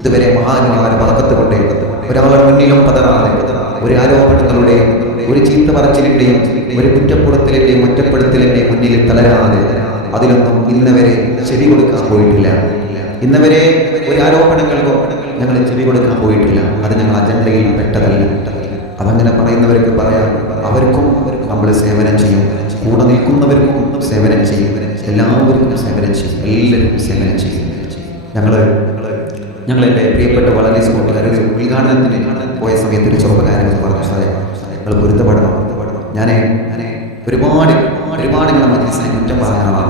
ഇതുവരെ മഹാന്മാരെ പറക്കത്ത് കൊണ്ടേ ഒരാളുടെ മുന്നിലും പതറാതെ ഒരു ആരോപണങ്ങളുടെയും ഒരു ചീത്ത പറച്ചിലിന്റെയും ഒരു കുറ്റപ്പുറത്തിലിന്റെയും ഒറ്റപ്പെടുത്തലിന്റെ മുന്നിൽ തളരാതെ അതിലൊന്നും ഇന്നവരെ ചെവി കൊടുക്കാൻ പോയിട്ടില്ല. ഇന്നവരെ ഒരു ആരോപണങ്ങൾക്കോ ഞങ്ങൾ ചെവി കൊടുക്കാൻ പോയിട്ടില്ല. അത് ഞങ്ങൾ അജണ്ടയിൽ പെട്ടതല്ല. അതങ്ങനെ പറയുന്നവർക്ക് പറയാം അവർക്കും നമ്മൾ സേവനം ചെയ്യും. കൂടെ നിൽക്കുന്നവർക്കും സേവനം ചെയ്യും. എല്ലാവർക്കും സേവനം ചെയ്യും. എല്ലാവർക്കും സേവനം ചെയ്യും. ഞങ്ങൾ ഞങ്ങൾ എന്റെ പ്രിയപ്പെട്ട വളരെ സുഹൃത്തുക്കാർ ഉദ്ഘാടനത്തിന് പോയ സമയത്ത് ഒരു ചെറുപ്പക്കാരൻ പറഞ്ഞു സാറേ നിങ്ങൾ പൊരുത്തപ്പെടണം. ഞാൻ ഒരുപാട് ഒരുപാട് നിങ്ങളെ മജ്ലിസിനെ കുറ്റം പറയാനാണ്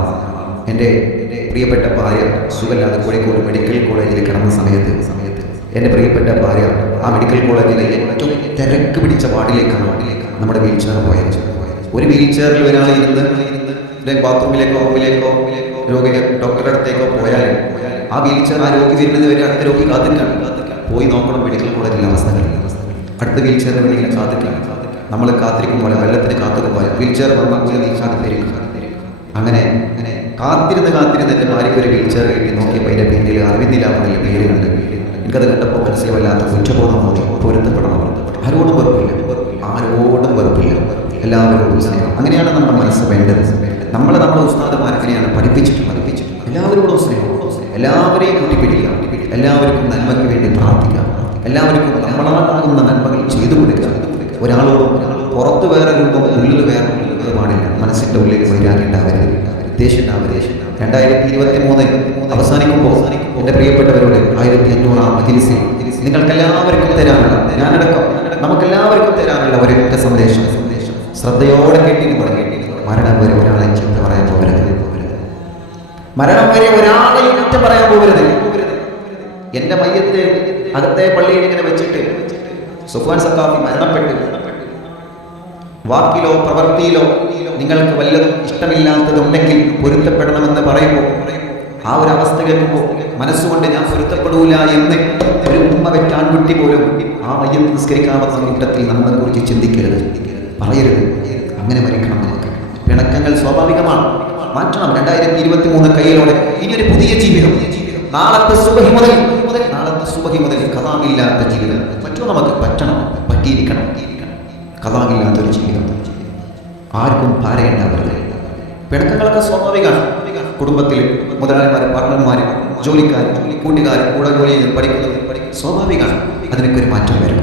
എന്റെ എന്റെ പ്രിയപ്പെട്ട ഭാര്യ സുഖല്ലാതെ കോഴിക്കോട് മെഡിക്കൽ കോളേജിൽ കിടന്ന സമയത്ത് സമയത്ത് എന്റെ പ്രിയപ്പെട്ട ഭാര്യ ആ മെഡിക്കൽ കോളേജിലെ ഏറ്റവും തിരക്ക് പിടിച്ച വാർഡിലേക്കാണ് നമ്മുടെ വീൽ ചെയർ പോയത്. ഒരു വീൽ ചെയറിൽ ഒരാൾ ഇരുന്ന് ബാത്റൂമിലേക്കോ റൂമിലേക്കോ രോഗിയെ ഡോക്ടറുടെ അടുത്തേക്കോ പോയാൽ ആ വീൽ ചെയർ ആ രോഗി വരുന്നത് വരെ അടുത്ത രോഗി കാത്തിക്കാണ് പോയി നോക്കണം മെഡിക്കൽ കോളേജിലെ അവസ്ഥകൾ അടുത്ത വീൽ ചെയർ വേണ്ടി ഇങ്ങനെ കാത്തിക്കാണ് നമ്മൾ കാത്തിരിക്കുമ്പോൾ വെള്ളത്തിന് കാത്തുമ്പോൾ വീൽ ചെയർ വന്നാൽ കൂടി നീച്ചാണ് തരും. അങ്ങനെ അങ്ങനെ കാത്തിരുന്ന് കാത്തിരുന്ന് എന്റെ ഭാര്യയ്ക്ക് ഒരു വീൽ ചെയർ കിട്ടി. നോക്കിയപ്പോൾ അതിന്റെ പിന്നിൽ അറിവിന്ദിലാവുന്നില്ല പേര് കണ്ട്. എനിക്കത് കണ്ടപ്പോൾ മനസ്സിലാവില്ലാത്ത കുറ്റബോധം തോന്നി. പൊരുത്തപ്പെടണം ആരോടും വെറുപ്പില്ല. ആരോടും വെറുപ്പില്ല. എല്ലാവരോടും സ്നേഹം. അങ്ങനെയാണ് നമ്മുടെ മനസ്സ് വേണ്ടത്. നമ്മൾ നമ്മുടെ ഉസ്താദന്മാർ അങ്ങനെയാണ് പഠിപ്പിച്ചിട്ട് പഠിപ്പിച്ചു എല്ലാവരോടും സ്നേഹം എല്ലാവരെയും കൂട്ടിപ്പിടിക്കുക. എല്ലാവർക്കും നന്മയ്ക്ക് വേണ്ടി പ്രാർത്ഥിക്കാം എല്ലാവർക്കും നമ്മളാകുന്ന നന്മകൾ ചെയ്തു കൊടുക്കുക. ഒരാളോടും പുറത്ത് വേറെ രൂപം ഉള്ളിൽ വേറെ പാടില്ല. മനസ്സിന്റെ ഉള്ളിൽ വൈരാഗ്യണ്ടാവരുത് ദേഷ്യണ്ടാവരുത് രണ്ടായിരത്തി ഇരുപത്തി മൂന്ന് അവസാനിക്കുമ്പോൾ എന്റെ പ്രിയപ്പെട്ടവരോട് ആയിരത്തി അഞ്ഞൂറാം മജിലിസിൽ നിങ്ങൾക്ക് എല്ലാവർക്കും തരാനുള്ള ഞാനടക്കം നമുക്കെല്ലാവർക്കും തരാനുള്ള ഒരൊറ്റ സന്ദേശം. ശ്രദ്ധയോടെ കേട്ടിരുന്നു മരണം വരെ ഒരാളെ മരണം ഒരാളെയും ഒരാളെ കുറ്റം പറയാൻ പോകരുത്. എന്റെ മയ്യത്ത് അകത്തെ പള്ളിയിൽ ഇങ്ങനെ വെച്ചിട്ട് സുഫാൻ സക്കാഫി മരണപ്പെട്ടു. വാക്കിലോ പ്രവൃത്തിയിലോ നിങ്ങൾക്ക് വല്ലതും ഇഷ്ടമില്ലാത്തതുണ്ടെങ്കിൽ പൊരുത്തപ്പെടണമെന്ന് പറയുമ്പോൾ ആ ഒരു അവസ്ഥ കേൾക്കുമ്പോൾ മനസ്സുകൊണ്ട് ഞാൻ പൊരുത്തപ്പെടൂല എന്ന് ഒരു ഉമ്മ വെച്ചാൻ കുട്ടി പോലും ആ മയ്യത്ത് നിസ്കരിക്കാമെന്ന കൂട്ടത്തിൽ നമ്മളെ കുറിച്ച് ചിന്തിക്കരുത്. പറയരുത് അങ്ങനെ മരിക്കണം നമുക്ക് പിണക്കങ്ങൾ സ്വാഭാവികമാണ് മാറ്റണം. രണ്ടായിരത്തി ഇരുപത്തി മൂന്ന് കയ്യിലോടെ ഇനി ഒരു പുതിയ ജീവിതം. നാളത്തെ സുബഹി മുതൽ നാളത്തെ സുബഹി മുതൽ കഥാമില്ലാത്ത ജീവിതം. പറ്റുമോ നമുക്ക് പറ്റണം പറ്റിയിരിക്കണം. കഥാമില്ലാത്ത ഒരു ജീവിതം. ആർക്കും ഭാരയുണ്ടാവരുത് പിണക്കങ്ങളൊക്കെ സ്വാഭാവികമാണ്. കുടുംബത്തിൽ മുതലാളിമാർ പാർട്ണർമാർ ജോലിക്കാർ കൂട്ടുകാർ കൂടെ ജോലി പഠിക്കുന്നത് സ്വാഭാവികമാണ്. അതിനൊക്കെ ഒരു മാറ്റം വരും.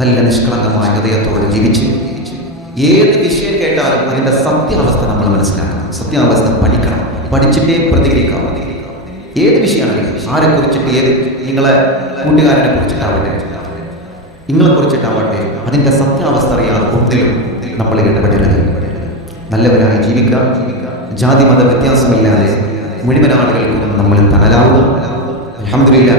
നല്ല നിഷ്കളങ്കമായ ഹൃദയത്തോടെ ജീവിച്ച് ഏത് വിഷയം കേട്ടാലും അതിന്റെ സത്യാവസ്ഥ നമ്മൾ മനസ്സിലാക്കണം. സത്യാവസ്ഥ പഠിക്കണം. പഠിച്ചിട്ടേ പ്രതികരിക്കാം ഏത് വിഷയമാണെങ്കിലും ആരെ കുറിച്ചിട്ട് ഏത് നിങ്ങളെ കൂട്ടുകാരനെ കുറിച്ചിട്ടാവട്ടെ. നിങ്ങളെ കുറിച്ചിട്ടാവട്ടെ. അതിന്റെ സത്യാവസ്ഥ അറിയാതെ ഒന്നിലും നമ്മൾ ഇടപെടരുത്. നല്ലവരായി ജീവിക്കാം ജാതി മത വ്യത്യാസമില്ലാതെ മുഴുവൻ ആളുകൾക്കും നമ്മൾ തണലാവുക. അലഹമില്ല